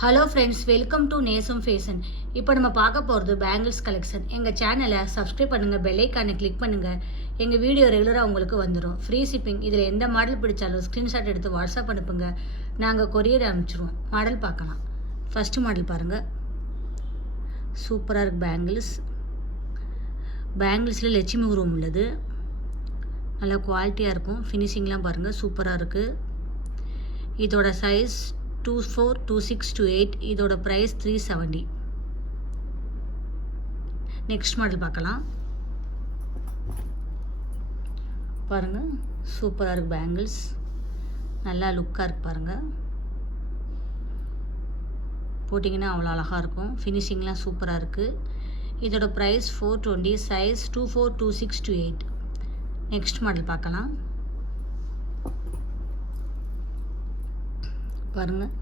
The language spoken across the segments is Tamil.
ஹலோ ஃப்ரெண்ட்ஸ், வெல்கம் டு நேசம் ஃபேஷன். இப்போ நம்ம பார்க்க போகிறது பேங்கிள்ஸ் கலெக்ஷன். எங்கள் சேனலை சப்ஸ்கிரைப் பண்ணுங்கள், பெல் ஐக்கானை கிளிக் பண்ணுங்கள். எங்கள் வீடியோ ரெகுலராக உங்களுக்கு வந்துடும். Free shipping. இதில் எந்த மாடல் பிடிச்சாலும் ஸ்க்ரீன்ஷாட் எடுத்து வாட்ஸ்அப் அனுப்புங்க, நாங்கள் கொரியர் அனுப்பிச்சிடுவோம். மாடல் பார்க்கலாம். ஃபஸ்ட்டு மாடல் பாருங்கள், சூப்பராக இருக்குது பேங்கிள்ஸ். பேங்கிள்ஸில் லட்சுமி உருவம் உள்ளது, நல்லா குவாலிட்டியாக இருக்கும். ஃபினிஷிங்லாம் பாருங்கள், சூப்பராக இருக்குது. இதோட சைஸ் 24, 26, 28. இதோட ப்ரைஸ் 370. நெக்ஸ்ட் மாடல் பார்க்கலாம். பாருங்கள், சூப்பராக இருக்குது பேங்கிள்ஸ், நல்லா லுக்காக இருக்குது பாருங்கள். போட்டிங்கன்னா அவ்வளோ அழகாக இருக்கும். ஃபினிஷிங்லாம் சூப்பராக இருக்குது. இதோட ப்ரைஸ் 420. சைஸ் 24, 26, 28. நெக்ஸ்ட் மாடல் பார்க்கலாம். பாருங்கள்,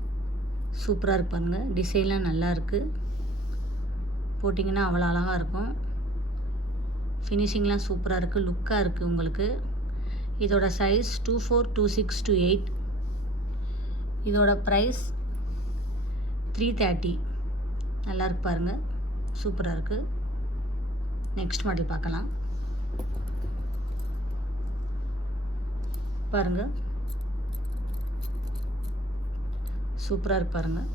சூப்பராக இருக்கு பாருங்கள். டிசைன்லாம் நல்லா இருக்குது. போட்டிங்கன்னா அவ்வளோ அழகாக இருக்கும். ஃபினிஷிங்லாம் சூப்பராக இருக்குது, லுக்காக இருக்குது உங்களுக்கு. இதோட சைஸ் 24, 26, 28. இதோட ப்ரைஸ் 330. நல்லா இருக்கு பாருங்கள், சூப்பராக இருக்குது. நெக்ஸ்ட் மாடல் பார்க்கலாம். பாருங்கள், சூப்பராக இருக்கு பாருங்கள்.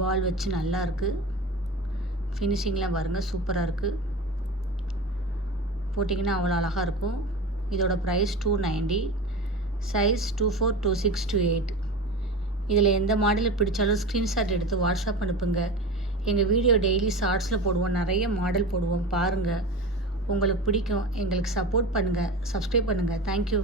பால் வச்சு நல்லா இருக்குது. ஃபினிஷிங்லாம் பாருங்கள், சூப்பராக இருக்குது. போட்டிங்கன்னா அவ்வளோ அழகாக இருக்கும். இதோட ப்ரைஸ் 290. சைஸ் 24, 26, 28. இதில் எந்த மாடலில் பிடிச்சாலும் ஸ்க்ரீன்ஷாட் எடுத்து வாட்ஸ்அப் அனுப்புங்க. எங்கள் வீடியோ டெய்லி ஷார்ட்ஸில் போடுவோம், நிறைய மாடல் போடுவோம், பாருங்கள். உங்களுக்கு பிடிக்கும். எங்களுக்கு சப்போர்ட் பண்ணுங்கள், சப்ஸ்கிரைப் பண்ணுங்கள். தேங்க்யூ.